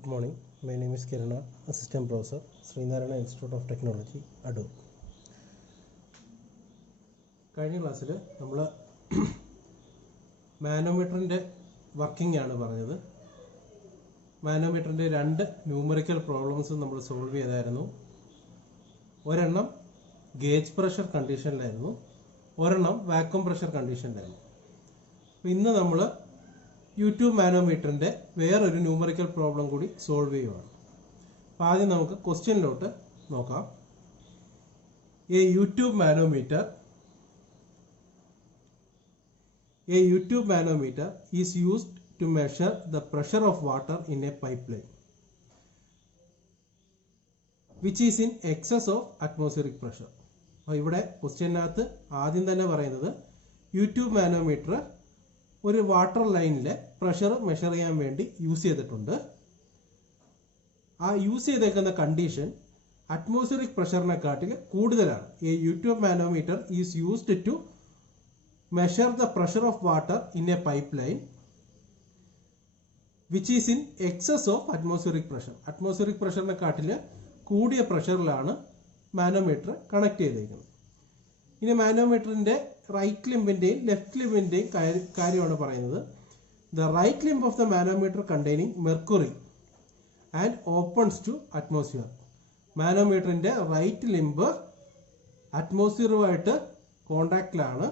Good morning. My name is Kirana, Assistant Professor, Srinarayana Institute of Technology, Adur. കഴിഞ്ഞ ക്ലാസ്സിൽ നമ്മൾ മാനോമീറ്ററിൻ്റെ working ആണ് പറഞ്ഞത്. മാനോമീറ്ററിൻ്റെ രണ്ട് ന്യൂമറിക്കൽ പ്രോബ്ലംസ് നമ്മൾ സോൾവ് ചെയ്തായിരുന്നു. ഒരെണ്ണം ഗേജ് പ്രഷർ കണ്ടീഷനിലായിരുന്നു, ഒരെണ്ണം വാക്വം പ്രഷർ കണ്ടീഷനിലായിരുന്നു. അപ്പോൾ ഇന്ന് നമ്മൾ യൂട്യൂബ് മാനോമീറ്ററിൻ്റെ വേറൊരു ന്യൂമറിക്കൽ പ്രോബ്ലം കൂടി സോൾവ് ചെയ്യുവാണ്. അപ്പോൾ ആദ്യം നമുക്ക് ക്വസ്റ്റ്യനിലോട്ട് നോക്കാം. A YouTube manometer is used to measure the pressure of water in a pipeline which is in excess of atmospheric pressure. അപ്പോൾ ഇവിടെ ക്വസ്റ്റ്യനകത്ത് ആദ്യം തന്നെ പറയുന്നത് യൂട്യൂബ് മാനോമീറ്റർ ഒരു വാട്ടർ ലൈനിലെ പ്രഷർ മെഷർ ചെയ്യാൻ വേണ്ടി യൂസ് ചെയ്തിട്ടുണ്ട്. ആ യൂസ് ചെയ്തേക്കുന്ന കണ്ടീഷൻ അറ്റ്മോസ്ഫിയറിക് പ്രഷറിനെക്കാട്ടിൽ കൂടുതലാണ്. A U tube manometer is used to measure the pressure of water in a pipe line which is in excess of atmospheric pressure. Atmospheric പ്രഷറിനെക്കാട്ടിൽ കൂടിയ പ്രഷറിലാണ് മാനോമീറ്റർ കണക്ട് ചെയ്തേക്കുന്നത്. ഇനി മാനോമീറ്ററിന്റെ റൈറ്റ് ലിംബിന്റെയും ലെഫ്റ്റ് ലിംബിന്റെയും കാര്യമാണ് പറയുന്നത്. The right limb of the manometer containing mercury and opens to atmosphere. മാനോമീറ്ററിന്റെ right limb അറ്റ്മോസ്ഫിയറുമായിട്ട് കോണ്ടാക്റ്റിലാണ്.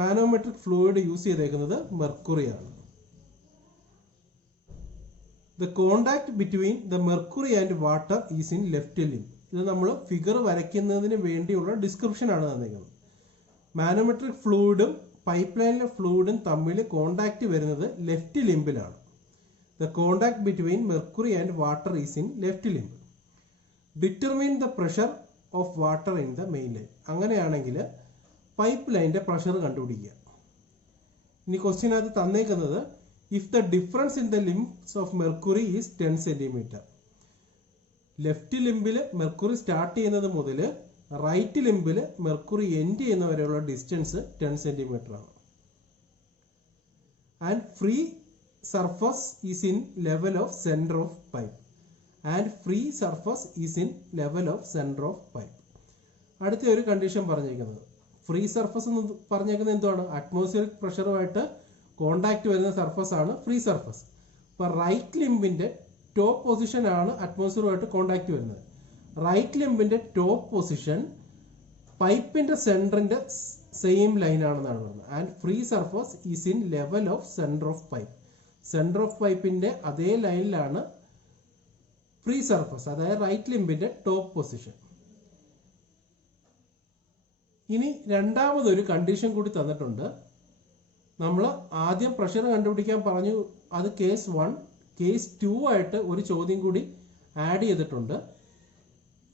മാനോമെട്രിക് ഫ്ലൂയിഡ് യൂസ് ചെയ്തേക്കുന്നത് മെർക്കുറിയാണ്. The contact between the mercury and water is in left limb. ഇത് നമ്മൾ ഫിഗർ വരയ്ക്കുന്നതിന് വേണ്ടിയുള്ള ഡിസ്ക്രിപ്ഷൻ ആണ് തന്നിരിക്കുന്നത്. മാനോമെട്രിക് ഫ്ലൂയിഡും പൈപ്പ് ലൈനിലെ ഫ്ലൂയിഡും തമ്മിൽ കോണ്ടാക്ട് വരുന്നത് ലെഫ്റ്റ് ലിംബിലാണ്. The contact between mercury and water is in left limb. Determine the pressure of water in the main line. അങ്ങനെയാണെങ്കിൽ പൈപ്പ് ലൈനിന്റെ പ്രഷർ കണ്ടുപിടിക്കുക. ഇനി ക്വസ്റ്റ്യനകത്ത് തന്നേക്കുന്നത് if the difference in the limbs of mercury is 10 centimetre. Left ലിംബിൽ mercury start ചെയ്യുന്നത് മുതൽ right ലിംബിൽ മെർക്കുറി എൻഡ് ചെയ്യുന്ന വരെയുള്ള ഡിസ്റ്റൻസ് 10 സെന്റിമീറ്റർ ആണ്. And free surface is in level of centre of pipe. അടുത്ത ഒരു കണ്ടീഷൻ പറഞ്ഞേക്കുന്നത് ഫ്രീ സർഫസ് എന്ന് പറഞ്ഞേക്കുന്നത് എന്താണ്? അറ്റ്മോസ്ഫിയറിക് പ്രഷറുമായിട്ട് കോണ്ടാക്ട് വരുന്ന സർഫസ് ആണ് ഫ്രീ സർഫസ്. അപ്പൊ റൈറ്റ് ലിംബിന്റെ ടോപ്പ് പൊസിഷൻ ആണ് അറ്റ്മോസ്ഫിയറുമായിട്ട് കോണ്ടാക്ട് വരുന്നത്. റൈറ്റ് ലിംബിന്റെ ടോപ്പ് പൊസിഷൻ പൈപ്പിന്റെ സെന്ററിന്റെ സെയിം ലൈൻ ആണെന്നാണ് പറയുന്നത്. And free surface is in level of centre of pipe. Centre of പൈപ്പിന്റെ അതേ ലൈനിലാണ് ഫ്രീ സർഫസ്, അതായത് റൈറ്റ് ലിംബിന്റെ ടോപ്പ് പൊസിഷൻ. ഇനി രണ്ടാമതൊരു കണ്ടീഷൻ കൂടി തന്നിട്ടുണ്ട്. നമ്മൾ ആദ്യം പ്രഷർ കണ്ടുപിടിക്കാൻ പറഞ്ഞു, അത് കേസ് 1. കേസ് 2 ആയിട്ട് ഒരു ചോദ്യം കൂടി ആഡ് ചെയ്തിട്ടുണ്ട്.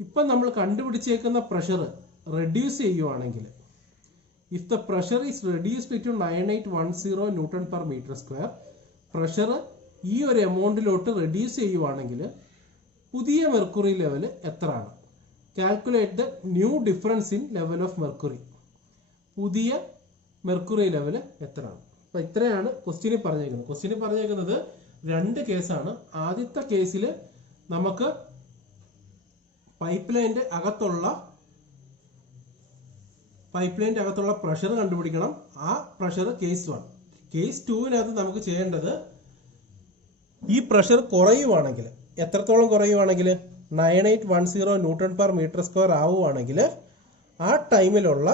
ഇപ്പം നമ്മൾ കണ്ടുപിടിച്ചേക്കുന്ന പ്രഷർ റെഡ്യൂസ് ചെയ്യുവാണെങ്കിൽ, if the pressure is reduced to 9810 newton per metre square, pressure ഈ ഒരു എമൗണ്ടിലോട്ട് റെഡ്യൂസ് ചെയ്യുവാണെങ്കിൽ പുതിയ മെർക്കുറി ലെവൽ എത്രയാണ്? Calculate the new difference in level of mercury. പുതിയ മെർക്കുറി ലെവൽ എത്രയാണ്? അപ്പൊ ഇത്രയാണ് ക്വസ്റ്റ്യനിൽ പറഞ്ഞേക്കുന്നത്. രണ്ട് കേസാണ്. ആദ്യത്തെ കേസിൽ നമുക്ക് പൈപ്പ് ലൈനിന്റെ അകത്തുള്ള പ്രഷർ കണ്ടുപിടിക്കണം. ആ പ്രഷർ കേസ് 1. കേസ് 2വിനകത്ത് നമുക്ക് ചെയ്യേണ്ടത് ഈ പ്രഷർ കുറയുവാണെങ്കിൽ, എത്രത്തോളം കുറയുവാണെങ്കിൽ 9810 ന്യൂട്ടൺ പെർ മീറ്റർ സ്ക്വയർ ആവുകയാണെങ്കിൽ ആ ടൈമിലുള്ള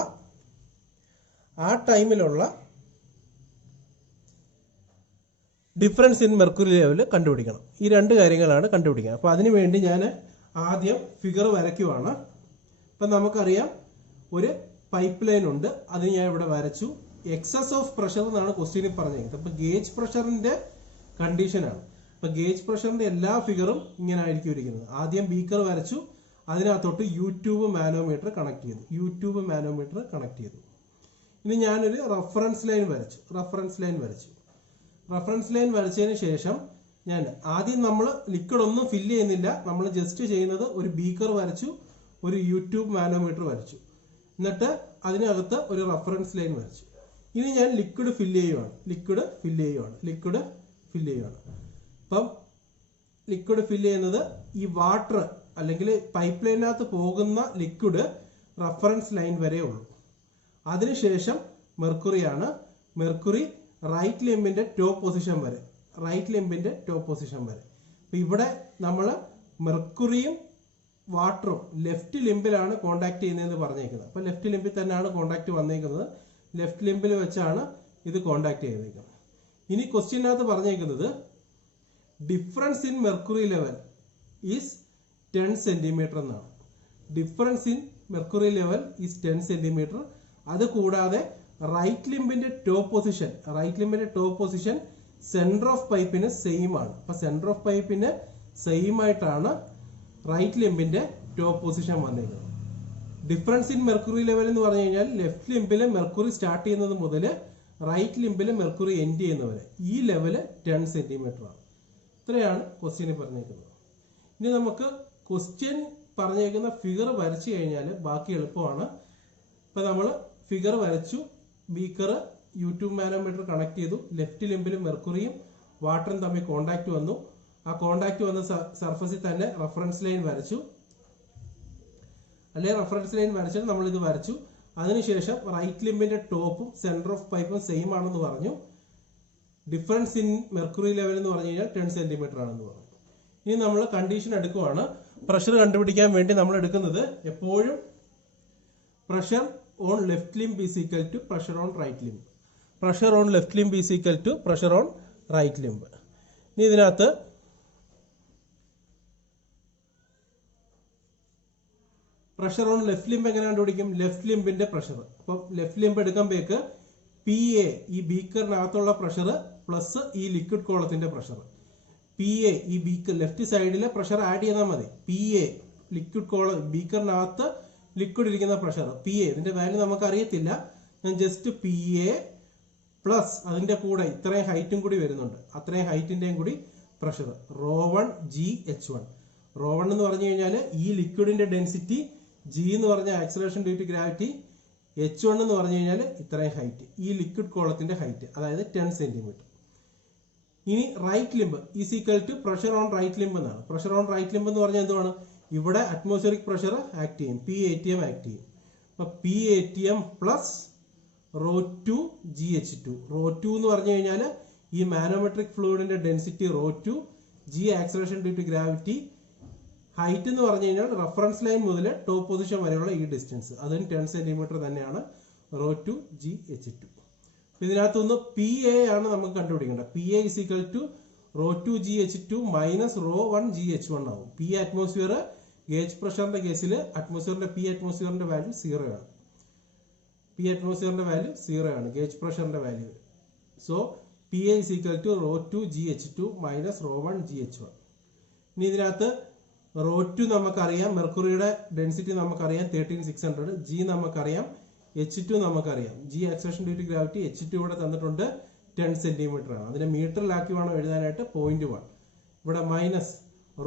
ഡിഫറൻസ് ഇൻ മെർക്കുറി ലെവൽ കണ്ടുപിടിക്കണം. ഈ രണ്ട് കാര്യങ്ങളാണ് കണ്ടുപിടിക്കുക. അപ്പോൾ അതിനു വേണ്ടി ഞാൻ ആദ്യം ഫിഗർ വരയ്ക്കുവാണ്. ഇപ്പം നമുക്കറിയാം ഒരു പൈപ്പ് ലൈൻ ഉണ്ട്, അത് ഞാൻ ഇവിടെ വരച്ചു. എക്സസ് ഓഫ് പ്രഷർ എന്നാണ് ക്വസ്റ്റ്യനിൽ പറഞ്ഞിരിക്കുന്നത്. അപ്പൊ ഗേജ് പ്രഷറിന്റെ കണ്ടീഷനാണ്. അപ്പൊ ഗേജ് പ്രഷറിന്റെ എല്ലാ ഫിഗറും ഇങ്ങനെ ആയിരിക്കും ഇരിക്കുന്നത്. ആദ്യം ബീക്കർ വരച്ചു, അതിനകത്തോട്ട് യൂട്യൂബ് മാനോമീറ്റർ കണക്ട് ചെയ്തു. ഇനി ഞാനൊരു റഫറൻസ് ലൈൻ വരച്ചതിന് ശേഷം ഞാൻ ആദ്യം നമ്മൾ ലിക്വിഡ് ഒന്നും ഫില്ല് ചെയ്യുന്നില്ല. നമ്മൾ ജസ്റ്റ് ചെയ്യുന്നത് ഒരു ബീക്കർ വരച്ചു, ഒരു യൂട്യൂബ് മാനോമീറ്റർ വരച്ചു, എന്നിട്ട് അതിനകത്ത് ഒരു റഫറൻസ് ലൈൻ വരച്ചു. ഇനി ഞാൻ ലിക്വിഡ് ഫില്ല് ചെയ്യുവാണ്. അപ്പം ലിക്വിഡ് ഫില്ല് ചെയ്യുന്നത് ഈ വാട്ടർ അല്ലെങ്കിൽ പൈപ്പ് ലൈനകത്ത് പോകുന്ന ലിക്വിഡ് റഫറൻസ് ലൈൻ വരെ ഉള്ളൂ. അതിനുശേഷം മെർക്കുറിയാണ്. മെർക്കുറി റൈറ്റ് ലിംബിന്റെ ടോപ്പ് പൊസിഷൻ വരെ, അപ്പൊ ഇവിടെ നമ്മൾ മെർക്കുറിയും വാട്ടറും ലെഫ്റ്റ് ലിംബിലാണ് കോണ്ടാക്ട് ചെയ്യുന്നതെന്ന് പറഞ്ഞേക്കുന്നത്. അപ്പൊ ലെഫ്റ്റ് ലിംബിൽ തന്നെയാണ് കോണ്ടാക്ട് വന്നേക്കുന്നത്. ലെഫ്റ്റ് ലിംബിൽ വെച്ചാണ് ഇത് കോണ്ടാക്ട് ചെയ്തേക്കുന്നത്. ഇനി ക്വസ്റ്റ്യനകത്ത് പറഞ്ഞേക്കുന്നത് difference in mercury level is 10 centimetre എന്നാണ്. Difference in mercury level is 10 centimetre. അത് കൂടാതെ റൈറ്റ് ലിംബിന്റെ ടോപ്പ് പൊസിഷൻ സെന്റർ ഓഫ് പൈപ്പിന് സെയിം ആണ്. അപ്പൊ സെന്റർ ഓഫ് പൈപ്പിന് സെയിം ആയിട്ടാണ് റൈറ്റ് ലിംബിന്റെ ടോപ്പ് പൊസിഷൻ വന്നേക്കുന്നത്. ഡിഫറൻസ് ഇൻ മെർക്കുറി ലെവൽ എന്ന് പറഞ്ഞു കഴിഞ്ഞാൽ ലെഫ്റ്റ് ലിംബില് മെർക്കുറി സ്റ്റാർട്ട് ചെയ്യുന്നത് മുതൽ റൈറ്റ് ലിംബില് മെർക്കുറി എൻഡ് ചെയ്യുന്നവരെ ഈ ലെവല് 10 സെന്റിമീറ്റർ ആണ്. ഇത്രയാണ് ക്വസ്റ്റ്യനിൽ പറഞ്ഞേക്കുന്നത്. ഇനി നമുക്ക് ക്വസ്റ്റ്യൻ പറഞ്ഞേക്കുന്ന ഫിഗർ വരച്ചു കഴിഞ്ഞാൽ ബാക്കി എളുപ്പമാണ്. ഇപ്പൊ നമ്മൾ ഫിഗർ വരച്ചു, ബീക്കർ യൂട്യൂബ് മാനോമീറ്റർ കണക്ട് ചെയ്തു, ലെഫ്റ്റ് ലിംബിലും മെർക്കുറിയും വാട്ടറും തമ്മിൽ കോണ്ടാക്ട് വന്നു. ആ കോണ്ടാക്ട് വന്ന സർഫസിൽ തന്നെ റഫറൻസ് ലൈൻ വരച്ചു, റഫറൻസ് ലൈൻ വരച്ചിട്ട് നമ്മൾ ഇത് വരച്ചു. അതിനുശേഷം റൈറ്റ് ലിംബിന്റെ ടോപ്പും സെന്റർ ഓഫ് പൈപ്പും സെയിം ആണെന്ന് പറഞ്ഞു. ഡിഫറൻസ് ഇൻ മെർക്കുറി ലെവൽ എന്ന് പറഞ്ഞു കഴിഞ്ഞാൽ 10 സെന്റിമീറ്റർ ആണെന്ന് പറഞ്ഞു. ഇനി നമ്മൾ കണ്ടീഷൻ എടുക്കുവാണ്. പ്രഷർ കണ്ടുപിടിക്കാൻ വേണ്ടി നമ്മൾ എടുക്കുന്നത് എപ്പോഴും pressure on left limb is equal to pressure on right limb. Pressure on left limb is equal to pressure on right limb. ഇനി ഇതിനകത്ത് പ്രഷർ ഓൺ ലെഫ്റ്റ് ലിംബ് എങ്ങനെ കണ്ടുപിടിക്കും? ലെഫ്റ്റ് ലിംബിന്റെ പ്രഷർ. അപ്പം ലെഫ്റ്റ് ലിംബ് എടുക്കുമ്പോഴേക്ക് PA ഈ ബീക്കറിനകത്തുള്ള pressure plus ഈ ലിക്വിഡ് കോളത്തിന്റെ പ്രഷർ. PA ഈ ബീക്കർ ലെഫ്റ്റ് സൈഡിലെ പ്രഷർ ആഡ് ചെയ്താൽ മതി. PA ലിക്വിഡ് കോള ബീക്കറിനകത്ത് ലിക്വിഡ് ഇരിക്കുന്ന പ്രഷർ PA, ഇതിന്റെ വാല്യൂ നമുക്ക് അറിയത്തില്ല. ഞാൻ ജസ്റ്റ് PA പ്ലസ് അതിന്റെ കൂടെ ഇത്രയും ഹൈറ്റും കൂടി വരുന്നുണ്ട്, അത്രയും ഹൈറ്റിന്റെയും കൂടി പ്രഷർ ρ1 GH1. ρ1 എന്ന് പറഞ്ഞു കഴിഞ്ഞാൽ ഈ ലിക്വിഡിന്റെ ഡെൻസിറ്റി, G എന്ന് പറഞ്ഞ acceleration due to gravity, H1 എന്ന് പറഞ്ഞു കഴിഞ്ഞാൽ ഇത്രയും ഹൈറ്റ്, ഈ ലിക്വിഡ് കോളത്തിന്റെ ഹൈറ്റ്, അതായത് 10 സെന്റിമീറ്റർ. ഇനി right limb is equal to pressure on right limb എന്നാണ്. പ്രഷർ ഓൺ റൈറ്റ് ലിംബ് എന്ന് പറഞ്ഞാൽ എന്തുവാണ്? ഇവിടെ അറ്റ്മോസ്ഫിയറിക് പ്രഷർ ആക്ട് ചെയ്യും, PATM ആക്ട് ചെയ്യും. അപ്പൊ PATM പ്ലസ് ρ2 GH2. ρ2 എന്ന് പറഞ്ഞു കഴിഞ്ഞാൽ ഈ മാനോമെട്രിക് ഫ്ലൂയിഡിന്റെ density ρ2, G acceleration due to gravity, height എന്ന് പറഞ്ഞു കഴിഞ്ഞാൽ റഫറൻസ് ലൈൻ മുതൽ ടോപ്പ് പൊസിഷൻ വരെയുള്ള ഈ ഡിസ്റ്റൻസ്, അതിന് 10 സെന്റിമീറ്റർ തന്നെയാണ് ρ2 GH2. ഇതിനകത്തുനിന്ന് PA ആണ് നമുക്ക് കണ്ടുപിടിക്കേണ്ടത്. PA is equal to ρ2 GH2 minus ρ1 GH1 ആവും. P അറ്റ്മോസ്ഫിയർ ഗേജ് പ്രഷറിന്റെ കേസിൽ അറ്റ്മോസ്ഫിയറിന്റെ P അറ്റ്മോസ്ഫിയറിന്റെ വാല്യൂ 0 ആണ്. P അറ്റ്മോസ്ഫിയറിന്റെ വാല്യൂ 0 ആണ്, ഗേജ് പ്രഷറിന്റെ value. So PA is equal to ρ2 GH2 minus ρ1 GH1. ഇനി ഇതിനകത്ത് ρ2 നമുക്കറിയാം, മെർക്കുറിയുടെ ഡെൻസിറ്റി നമുക്കറിയാം 13600, G നമുക്കറിയാം, H2 നമുക്കറിയാം, G acceleration due to gravity, H2 ഇവിടെ തന്നിട്ടുണ്ട് 10 സെന്റിമീറ്റർ ആണ്. അതിനെ മീറ്ററിലാക്കി വേണം എഴുതാനായിട്ട്. 0.1 ഇവിടെ മൈനസ്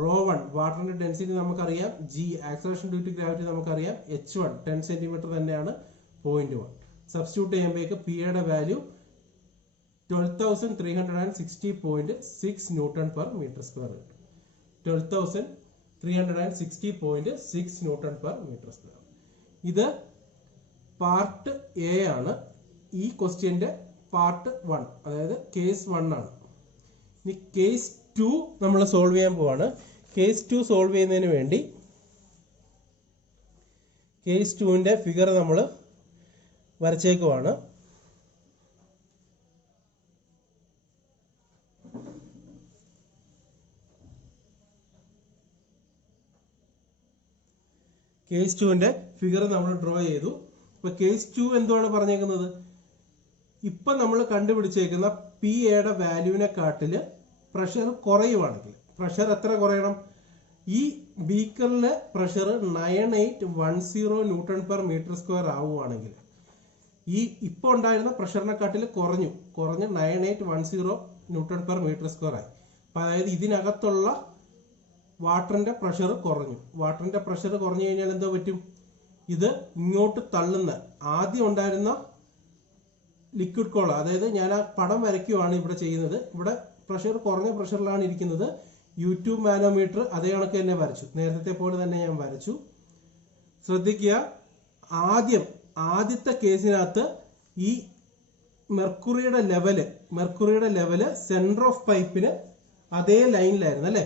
ρ1 വാട്ടറിന്റെ ഡെൻസിറ്റി നമുക്കറിയാം, G acceleration due to gravity നമുക്കറിയാം, H1 10 സെന്റിമീറ്റർ തന്നെയാണ്, 0.1. സബ്സ്റ്റിറ്റ്യൂട്ട് ചെയ്യുമ്പോഴേക്ക് P യുടെ value 12,360.6 newton per metre square കിട്ടും. 12,360.6 ന്യൂട്ടൺ പെർ മീറ്റർ സ്ക്വയർ. ഇത് പാർട്ട് എ ആണ്. ഈ ക്വസ്റ്റ്യന്റെ പാർട്ട് 1, അതായത് കേസ് 1 ആണ്. ഇനി കേസ് 2 നമ്മൾ സോൾവ് ചെയ്യാൻ പോവാണ്. കേസ് 2 സോൾവ് ചെയ്യുന്നതിന് വേണ്ടി കേസ് 2ന്റെ ഫിഗർ നമ്മൾ വരച്ചേക്കുവാണ്. കേസ് 2ന്റെ ഫിഗർ നമ്മൾ ഡ്രോ ചെയ്തു. ഇപ്പൊ കേസ് 2 എന്തുവാണ് പറഞ്ഞേക്കുന്നത്? ഇപ്പൊ നമ്മൾ കണ്ടുപിടിച്ചേക്കുന്ന PAയുടെ വാല്യൂവിനെ കാട്ടില് പ്രഷർ കുറയുവാണെങ്കിൽ, പ്രഷർ എത്ര കുറയണം? ഈ ബീക്കറിലെ pressure 9810 newton per metre square ആവുകയാണെങ്കിൽ, ഈ ഇപ്പൊ ഉണ്ടായിരുന്ന പ്രഷറിനെ കാട്ടില് കുറഞ്ഞ് 9810 ന്യൂട്ടൺ പെർ മീറ്റർ സ്ക്വയർ ആയി. അപ്പൊ അതായത് ഇതിനകത്തുള്ള വാട്ടറിന്റെ പ്രഷർ കുറഞ്ഞു. വാട്ടറിന്റെ പ്രഷർ കുറഞ്ഞു കഴിഞ്ഞാൽ എന്തോ പറ്റും? ഇത് ഇങ്ങോട്ട് തള്ളുന്ന ആദ്യം ഉണ്ടായിരുന്ന ലിക്വിഡ് കോള, അതായത് ഞാൻ ആ പടം വരയ്ക്കുവാണ് ഇവിടെ ചെയ്യുന്നത്. ഇവിടെ പ്രഷർ കുറഞ്ഞ പ്രഷറിലാണ് ഇരിക്കുന്നത്. U2 മാനോമീറ്റർ അതേ കണക്ക് തന്നെ വരച്ചു, നേരത്തെ പോലെ തന്നെ ഞാൻ വരച്ചു. ശ്രദ്ധിക്കുക, ആദ്യത്തെ കേസിനകത്ത് ഈ മെർക്കുറിയുടെ ലെവല് സെന്റർ ഓഫ് പൈപ്പിന് അതേ ലൈനിലായിരുന്നു അല്ലെ,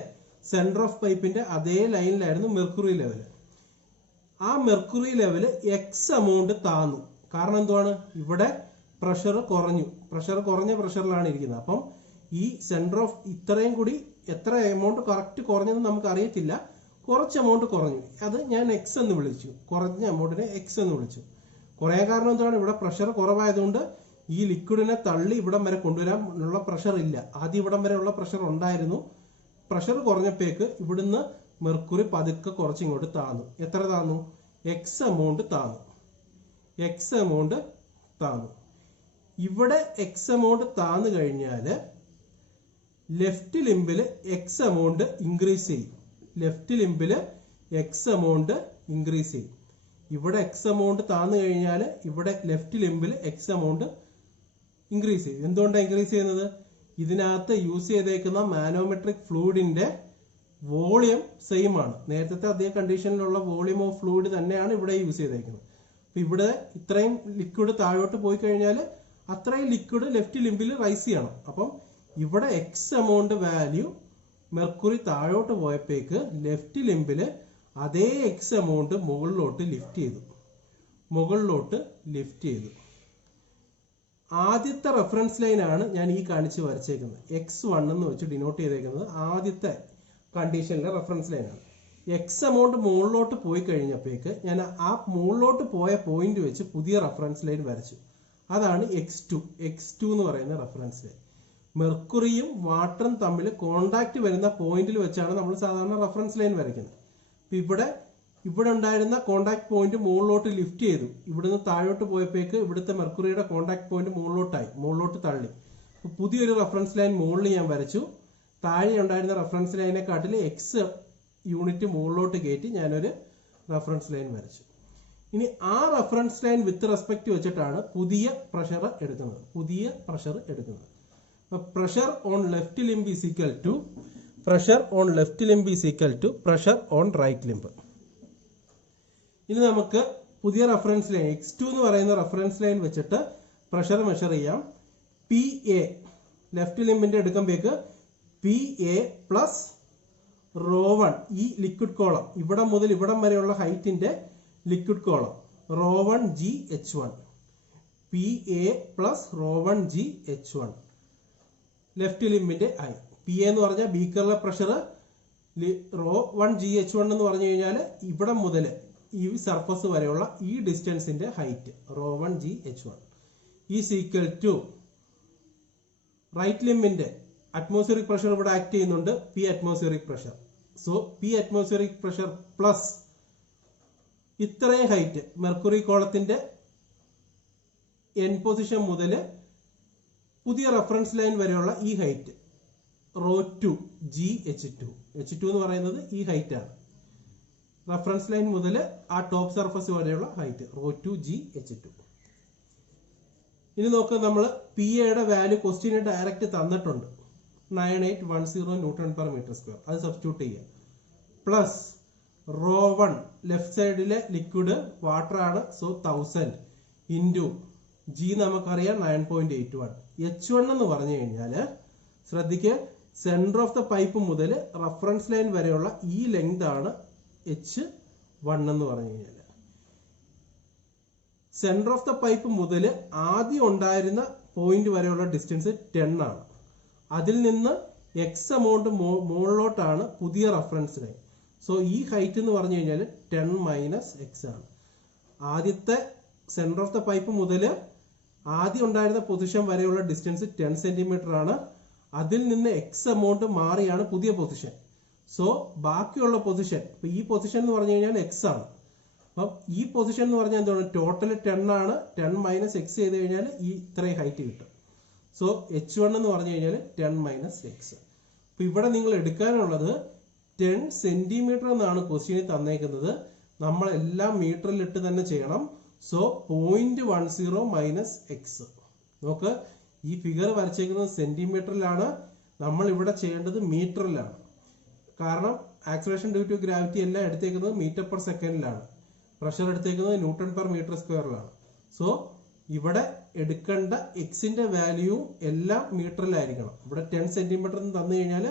സെന്റർ ഓഫ് പൈപ്പിന്റെ അതേ ലൈനിലായിരുന്നു മെർക്കുറി ലെവല്. ആ മെർക്കുറി ലെവല് എക്സ് എമൗണ്ട് താന്നു. കാരണം എന്തുവാണ്, ഇവിടെ പ്രഷർ കുറഞ്ഞ പ്രഷറിലാണ് ഇരിക്കുന്നത്. അപ്പം ഈ സെന്റർ ഓഫ് ഇത്രയും കൂടി എത്ര എമൗണ്ട് കറക്റ്റ് കുറഞ്ഞെന്ന് നമുക്ക് അറിയത്തില്ല, കുറച്ച് എമൗണ്ട് കുറഞ്ഞു, അത് ഞാൻ എക്സ് എന്ന് വിളിച്ചു, കുറഞ്ഞ എമൗണ്ടിനെ എക്സ് എന്ന് വിളിച്ചു. കുറയാൻ കാരണം എന്താണ്, ഇവിടെ പ്രഷർ കുറവായതുകൊണ്ട് ഈ ലിക്വിഡിനെ തള്ളി ഇവിടം വരെ കൊണ്ടുവരാനുള്ള പ്രഷർ ഇല്ല. ആദ്യം ഇവിടം വരെ ഉള്ള പ്രഷർ ഉണ്ടായിരുന്നു, പ്രഷർ കുറഞ്ഞപ്പോഴേക്ക് ഇവിടുന്ന് മെർക്കുറി പതുക്കെ കുറച്ച് ഇങ്ങോട്ട് താന്നു. എത്ര താന്നു, എക്സ് എമൗണ്ട് താന്നു. ഇവിടെ എക്സ് എമൗണ്ട് താന്നു കഴിഞ്ഞാൽ ലെഫ്റ്റ് ലിംബിൽ എക്സ് എമൗണ്ട് ഇൻക്രീസ് ചെയ്യും. ഇവിടെ എക്സ് എമൗണ്ട് താന്നു കഴിഞ്ഞാൽ ഇവിടെ ലെഫ്റ്റ് ലിംബിൽ എക്സ് എമൗണ്ട് ഇൻക്രീസ് ചെയ്യും. എന്തുകൊണ്ടാണ് ഇൻക്രീസ് ചെയ്യുന്നത്, ഇതിനകത്ത് യൂസ് ചെയ്തേക്കുന്ന മാനോമെട്രിക് ഫ്ലൂയിഡിന്റെ വോളിയം സെയിം ആണ്. നേരത്തെ അതേ കണ്ടീഷനിലുള്ള വോളിയം ഓഫ് ഫ്ലൂയിഡ് തന്നെയാണ് ഇവിടെ യൂസ് ചെയ്തേക്കുന്നത്. അപ്പൊ ഇവിടെ ഇത്രയും ലിക്വിഡ് താഴോട്ട് പോയി കഴിഞ്ഞാൽ അത്രയും ലിക്വിഡ് ലെഫ്റ്റ് ലിംബിൽ റൈസ് ചെയ്യണം. അപ്പം ഇവിടെ എക്സ് എമൗണ്ട് വാല്യൂ മെർക്കുറി താഴോട്ട് പോയപ്പോഴേക്ക് ലെഫ്റ്റ് ലിംബിൽ അതേ എക്സ് എമൗണ്ട് മുകളിലോട്ട് ലിഫ്റ്റ് ചെയ്തു. ആദ്യത്തെ റെഫറൻസ് ലൈൻ ആണ് ഞാൻ ഈ കാണിച്ച് വരച്ചേക്കുന്നത്. X1 എന്ന് വെച്ച് ഡിനോട്ട് ചെയ്തേക്കുന്നത് ആദ്യത്തെ കണ്ടീഷനിലെ റെഫറൻസ് ലൈനാണ്. എക്സ് എമൗണ്ട് മുകളിലോട്ട് പോയി കഴിഞ്ഞപ്പോഴേക്ക് ഞാൻ ആ മുകളിലോട്ട് പോയ പോയിന്റ് വെച്ച് പുതിയ റെഫറൻസ് ലൈൻ വരച്ചു. അതാണ് X2 എന്ന് പറയുന്ന റെഫറൻസ് ലൈൻ. മെർക്കുറിയും വാട്ടറും തമ്മിൽ കോണ്ടാക്ട് വരുന്ന പോയിന്റിൽ വെച്ചാണ് നമ്മൾ സാധാരണ റെഫറൻസ് ലൈൻ വരയ്ക്കുന്നത്. ഇവിടെ ഉണ്ടായിരുന്ന കോണ്ടാക്ട് പോയിന്റ് മുകളിലോട്ട് ലിഫ്റ്റ് ചെയ്തു. ഇവിടുന്ന് താഴോട്ട് പോയപ്പോഴേക്ക് ഇവിടുത്തെ മെർക്കുറിയുടെ കോണ്ടാക്ട് പോയിന്റ് മുകളിലോട്ട് തള്ളി. പുതിയൊരു റെഫറൻസ് ലൈൻ മുകളിൽ ഞാൻ വരച്ചു. താഴെ ഉണ്ടായിരുന്ന റെഫറൻസ് ലൈനെ കാട്ടിൽ എക്സ് യൂണിറ്റ് മുകളിലോട്ട് കയറ്റി ഞാനൊരു റെഫറൻസ് ലൈൻ വരച്ചു. ഇനി ആ റെഫറൻസ് ലൈൻ വിത്ത് റെസ്പെക്ട് വെച്ചിട്ടാണ് പുതിയ പ്രഷർ എടുക്കുന്നത്. Pressure on left limb is equal to pressure on right limb. ഇനി നമുക്ക് പുതിയ റെഫറൻസ് ലൈൻ X2 എന്ന് പറയുന്ന റെഫറൻസ് ലൈൻ വെച്ചിട്ട് പ്രഷർ മെഷർ ചെയ്യാം. PA ലെഫ്റ്റ് ലിംബിന്റെ എടുക്കുമ്പോഴേക്ക് PA പ്ലസ് ρ1 ഈ ലിക്വിഡ് കോളം ഇവിടെ മുതൽ ഇവിടം വരെയുള്ള ഹൈറ്റിന്റെ liquid column ρ1 GH1 PA plus ρ1 GH1 left ലിംബിന്റെ ഐ. PA എന്ന് പറഞ്ഞാൽ ബീക്കറിലെ പ്രഷർ, ρ1 GH1 എന്ന് പറഞ്ഞു കഴിഞ്ഞാൽ ഇവിടെ മുതൽ ഈ സർഫസ് വരെയുള്ള ഈ ഡിസ്റ്റൻസിന്റെ height ρ1 GH1 is equal to right ലിംബിന്റെ അറ്റ്മോസ്ഫിയറിക് പ്രഷർ ഇവിടെ ആക്ട് ചെയ്യുന്നുണ്ട്, P atmospheric pressure. So P atmospheric pressure plus ഇത്രയും ഹൈറ്റ് മെർക്കുറി കോളത്തിന്റെ എൻ പൊസിഷൻ മുതൽ പുതിയ റെഫറൻസ് ലൈൻ വരെയുള്ള ഈ ഹൈറ്റ് ρ2 GH2 എന്ന് പറയുന്നത് ഈ ഹൈറ്റ് ആണ്. റെഫറൻസ് ലൈൻ മുതൽ ആ ടോപ്പ് സർഫസ് വരെയുള്ള ഹൈറ്റ് ρ2 GH2. ഇനി നോക്കുക, നമ്മൾ PAയുടെ വാല്യൂ ക്വസ്റ്റ്യന് ഡയറക്റ്റ് തന്നിട്ടുണ്ട് 9810 ന്യൂട്ടൺ പെർ മീറ്റർ സ്ക്വയർ. അത് സബ്സ്റ്റിറ്റ്യൂട്ട് ചെയ്യുക. പ്ലസ് ρ1 ലെഫ്റ്റ് സൈഡിലെ ലിക്വിഡ് വാട്ടർ ആണ്, സോ 1000 ഇൻറ്റു G നമുക്കറിയാം 9.81. H1 എന്ന് പറഞ്ഞു കഴിഞ്ഞാൽ ശ്രദ്ധിക്കുക, സെന്റർ ഓഫ് ദ പൈപ്പ് മുതൽ റെഫറൻസ് ലൈൻ വരെയുള്ള ഈ ലെങ്ത് ആണ് H1 എന്ന് പറഞ്ഞു കഴിഞ്ഞാൽ. സെന്റർ ഓഫ് ദ പൈപ്പ് മുതൽ ആദ്യം ഉണ്ടായിരുന്ന പോയിന്റ് വരെയുള്ള ഡിസ്റ്റൻസ് 10 ആണ്. അതിൽ നിന്ന് എക്സ് എമൗണ്ട് മുകളിലോട്ടാണ് പുതിയ റെഫറൻസ് ലൈൻ. സോ ഈ ഹൈറ്റ് എന്ന് പറഞ്ഞു കഴിഞ്ഞാൽ 10 മൈനസ് എക്സ് ആണ്. ആദ്യത്തെ സെന്റർ ഓഫ് ദ പൈപ്പ് മുതൽ ആദ്യം ഉണ്ടായിരുന്ന പൊസിഷൻ വരെയുള്ള ഡിസ്റ്റൻസ് 10 സെന്റിമീറ്റർ ആണ്. അതിൽ നിന്ന് എക്സ് എമൗണ്ട് മാറിയാണ് പുതിയ പൊസിഷൻ. സോ ബാക്കിയുള്ള പൊസിഷൻ, ഇപ്പൊ ഈ പൊസിഷൻ എന്ന് പറഞ്ഞു കഴിഞ്ഞാൽ എക്സ് ആണ്. അപ്പം ഈ പൊസിഷൻ എന്ന് പറഞ്ഞാൽ എന്താണ്, ടോട്ടൽ 10 ആണ്. 10 മൈനസ് എക്സ് ചെയ്ത് കഴിഞ്ഞാൽ ഈ ഇത്രയും ഹൈറ്റ് കിട്ടും. സോ H1 എന്ന് പറഞ്ഞു കഴിഞ്ഞാൽ 10 മൈനസ് എക്സ്. അപ്പൊ ഇവിടെ നിങ്ങൾ എടുക്കാനുള്ളത് 10 സെന്റിമീറ്റർ എന്നാണ് ക്വസ്റ്റ്യനിൽ തന്നേക്കുന്നത്. നമ്മൾ എല്ലാം മീറ്ററിൽ ഇട്ട് തന്നെ ചെയ്യണം. So 0.10 minus X. നോക്ക്, ഈ ഫിഗർ വരച്ചേക്കുന്നത് സെന്റിമീറ്ററിലാണ്, നമ്മൾ ഇവിടെ ചെയ്യേണ്ടത് മീറ്ററിലാണ്. കാരണം ആക്സിലറേഷൻ ഡ്യൂ ടു ഗ്രാവിറ്റി എല്ലാം എടുത്തേക്കുന്നത് മീറ്റർ പെർ സെക്കൻഡിലാണ്, പ്രഷർ എടുത്തേക്കുന്നത് ന്യൂട്ടൺ പെർ മീറ്റർ സ്ക്വയറിലാണ്. സോ ഇവിടെ എടുക്കേണ്ട എക്സിന്റെ വാല്യൂ എല്ലാം മീറ്ററിലായിരിക്കണം. ഇവിടെ 10 സെന്റിമീറ്റർ തന്നു കഴിഞ്ഞാൽ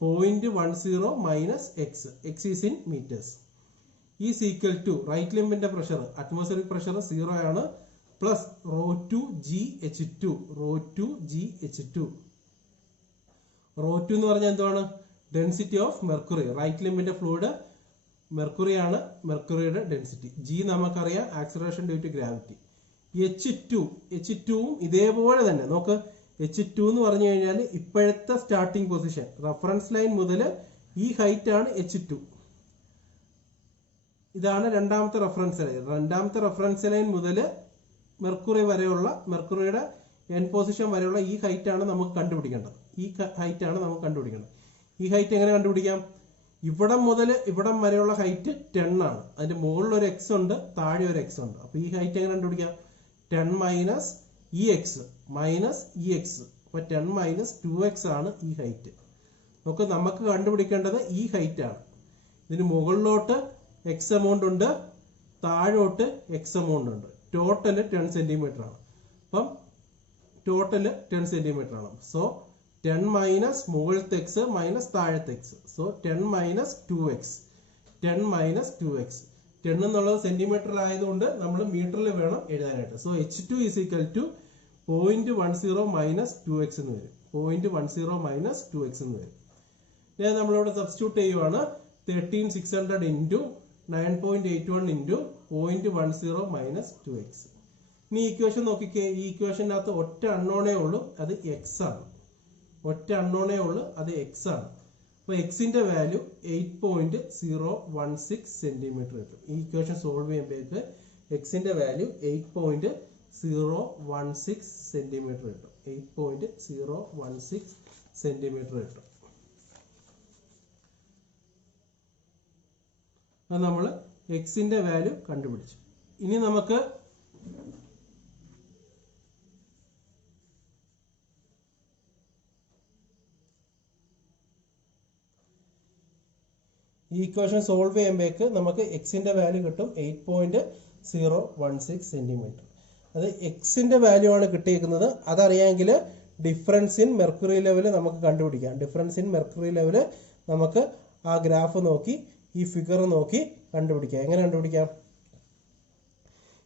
0.10 minus x, x is in metres, is equal to right ലിംബിന്റെ പ്രഷർ, അറ്റ്മോസ്ഫിയറിക് പ്രഷർ 0 ആണ്, പ്ലസ് ρ2 GH2, ρ2 GH2. ρ2 എന്ന് പറഞ്ഞാൽ എന്താണ്? Density of mercury. റൈറ്റ് ലിംബിന്റെ ഫ്ലൂയിഡ് മെർക്കുറി ആണ്, മെർക്കുറിയുടെ ഡെൻസിറ്റി. ജി നമുക്കറിയാം, ആക്സിലറേഷൻ ഡ്യൂ ടു ഗ്രാവിറ്റി. H2വും ഇതേപോലെ തന്നെ നോക്ക്. H2 എന്ന് പറഞ്ഞു കഴിഞ്ഞാൽ ഇപ്പോഴത്തെ സ്റ്റാർട്ടിംഗ് പൊസിഷൻ, റഫറൻസ് ലൈൻ മുതൽ ഈ ഹൈറ്റ് ആണ് H2. ഇതാണ് രണ്ടാമത്തെ റഫറൻസ് ലൈൻ. രണ്ടാമത്തെ റഫറൻസ് ലൈൻ മുതൽ മെർക്കുറി വരെയുള്ള, മെർക്കുറിയുടെ എൻ പൊസിഷൻ വരെയുള്ള ഈ ഹൈറ്റ് ആണ് നമുക്ക് കണ്ടുപിടിക്കേണ്ടത്. ഈ ഹൈറ്റ് ആണ് നമുക്ക് കണ്ടുപിടിക്കേണ്ടത്. ഈ ഹൈറ്റ് എങ്ങനെ കണ്ടുപിടിക്കാം? ഇവിടം മുതൽ ഇവിടം വരെയുള്ള ഹൈറ്റ് 10 ആണ്. അതിന്റെ മുകളിൽ ഒരു എക്സ് ഉണ്ട്, താഴെ ഒരു എക്സ് ഉണ്ട്. അപ്പൊ ഈ ഹൈറ്റ് എങ്ങനെ കണ്ടുപിടിക്കാം? 10 മൈനസ് ഈ എക്സ് മൈനസ് ഈ എക്സ്. അപ്പൊ 10 മൈനസ് 2x ആണ് ഈ ഹൈറ്റ്. നമുക്ക് കണ്ടുപിടിക്കേണ്ടത് ഈ ഹൈറ്റ് ആണ്. ഇതിന് മുകളിലോട്ട് എക്സ് എമൗണ്ട് ഉണ്ട്, താഴോട്ട് എക്സ് എമൗണ്ട് ഉണ്ട്. ടോട്ടല് 10 സെന്റിമീറ്റർ ആണ്. അപ്പം ടോട്ടല് 10 സെന്റിമീറ്റർ ആണ്. സോ 10 മൈനസ് മുകളിലത്തെ എക്സ് മൈനസ് താഴത്തെ x. So 10 minus 2x, 10 minus 2x. 10 എന്നുള്ളത് സെന്റിമീറ്ററിൽ ആയതുകൊണ്ട് നമ്മൾ മീറ്ററിൽ വേണം എഴുതാനായിട്ട്. So H2 is equal to 0.10 minus 2x എന്ന് വരും. 0.10 മൈനസ് 2x എന്ന് വരും. ഞാൻ നമ്മളിവിടെ സബ്സ്റ്റിറ്റ്യൂട്ട് ചെയ്യുവാണ്. 13600 ഇൻറ്റു 9.81 ഇൻറ്റു 0.10 മൈനസ് 2x. ഇനി ഈക്വേഷൻ നോക്കിക്കേ. ഈ ഈക്വേഷനകത്ത് ഒറ്റ അൺനോണേ ഉള്ളൂ, അത് എക്സ് ആണ്. ഒറ്റ അൺനോണേ ഉള്ളൂ, അത് എക്സ് ആണ്. അപ്പൊ എക്സിന്റെ വാല്യൂ 8.016 സെന്റിമീറ്റർ കിട്ടും. ഈ ഇക്വേഷൻ സോൾവ് ചെയ്യുമ്പോഴേക്ക് എക്സിന്റെ വാല്യൂ 8.016 സെന്റിമീറ്റർ കിട്ടും. 8.016 സെന്റിമീറ്റർ കിട്ടും. അത് നമ്മൾ എക്സിന്റെ വാല്യൂ കണ്ടുപിടിച്ചു. ഇനി നമുക്ക് ഈ ഇക്വേഷൻ സോൾവ് ചെയ്യുമ്പോഴേക്ക് നമുക്ക് എക്സിന്റെ വാല്യൂ കിട്ടും 8.016 സെന്റിമീറ്റർ. അത് എക്സിന്റെ വാല്യൂ ആണ് കിട്ടിയിരിക്കുന്നത്. അതറിയാമെങ്കിൽ ഡിഫറൻസ് ഇൻ മെർക്കുറി ലെവൽ നമുക്ക് കണ്ടുപിടിക്കാം. ഡിഫറൻസ് ഇൻ മെർക്കുറി ലെവൽ നമുക്ക് ആ ഗ്രാഫ് നോക്കി ഈ ഫിഗർ നോക്കി കണ്ടുപിടിക്കാം. എങ്ങനെ കണ്ടുപിടിക്കാം?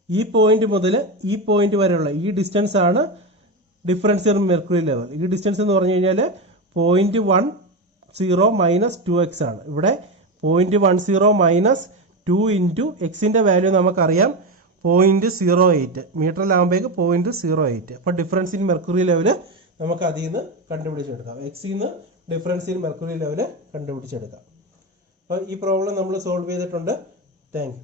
ഈ പോയിന്റ് മുതൽ ഈ പോയിന്റ് വരെയുള്ള ഈ ഡിസ്റ്റൻസ് ആണ് ഡിഫറൻസ് ഇൻ മെർക്കുറി ലെവൽ. ഈ ഡിസ്റ്റൻസ് എന്ന് പറഞ്ഞു കഴിഞ്ഞാൽ 0.10 മൈനസ് 2x ആണ്. ഇവിടെ 0.10 മൈനസ് 2 ഇൻറ്റു എക്സിന്റെ വാല്യൂ നമുക്കറിയാം 0.08 മീറ്ററിലാകുമ്പോഴേക്ക് 0.08. അപ്പൊ ഡിഫറൻസ് ഇൻ മെർക്കുറി ലെവല് നമുക്ക് അതിൽ നിന്ന് കണ്ടുപിടിച്ചെടുക്കാം. എക്സിൽ നിന്ന് ഡിഫറൻസ് ഇൻ മെർക്കുറി ലെവല് കണ്ടുപിടിച്ചെടുക്കാം. അപ്പോൾ ഈ പ്രോബ്ലം നമ്മൾ സോൾവ് ചെയ്തിട്ടുണ്ട്. Thank you.